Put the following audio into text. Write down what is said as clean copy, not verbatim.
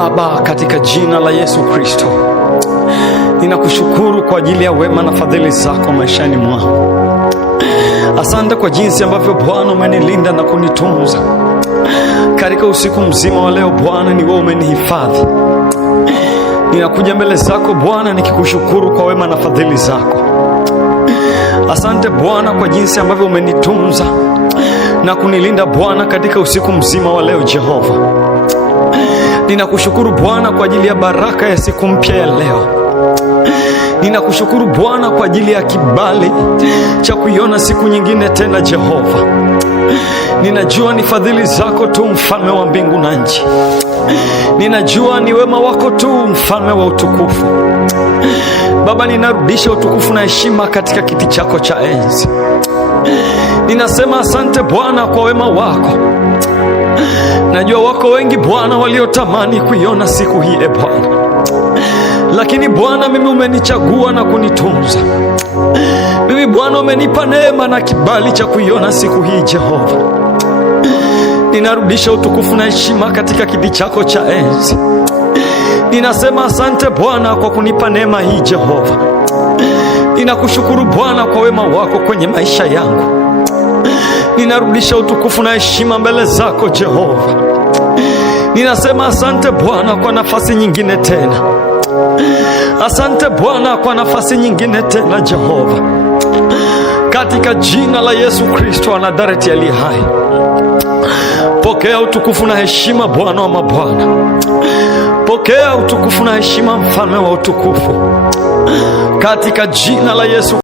Baba, katika jina la Yesu Kristo, ninakushukuru kwa ajili ya wema na fadhili zako maishani mwangu. Asante kwa jinsi ambavyo Bwana umenilinda na kunitunza katika usiku mzima wa leo. Bwana, ni wewe umenihifadhi. Ninakuja mbele zako Bwana nikikushukuru kwa wema na fadhili zako. Asante Bwana kwa jinsi ambavyo umenitunza na kunilinda Bwana katika usiku mzima wa leo. Jehova, ninakushukuru Bwana kwa ajili ya baraka ya siku mpya ya leo. Ninakushukuru Bwana kwa ajili ya kibali cha kuiona siku nyingine tena. Jehova, ninajua ni fadhili zako tu, mfalme wa mbingu na nchi. Ninajua ni wema wako tu, mfalme wa utukufu. Baba, ninarudisha utukufu na heshima katika kiti chako cha enzi. Ninasema asante Bwana kwa wema wako. Najua wako wengi Bwana waliotamani kuiona siku hii, Bwana, lakini Bwana, mimi umenichagua na kunitunza. Mimi Bwana umenipa neema na kibali cha kuiona siku hii. Jehova, ninarudisha utukufu na heshima katika kiti chako cha enzi. Ninasema asante Bwana kwa kunipa neema hii. Jehova, ninakushukuru Bwana kwa wema wako kwenye maisha yangu. Ninarudisha utukufu na heshima mbele zako Jehova. Ninasema asante Bwana kwa nafasi nyingine tena. Asante Bwana kwa nafasi nyingine tena Jehova, katika jina la Yesu Kristo wa Nazareti aliye hai. Pokea utukufu na heshima, Bwana wa mabwana. Pokea utukufu na heshima, mfalme wa utukufu, katika jina la Yesu.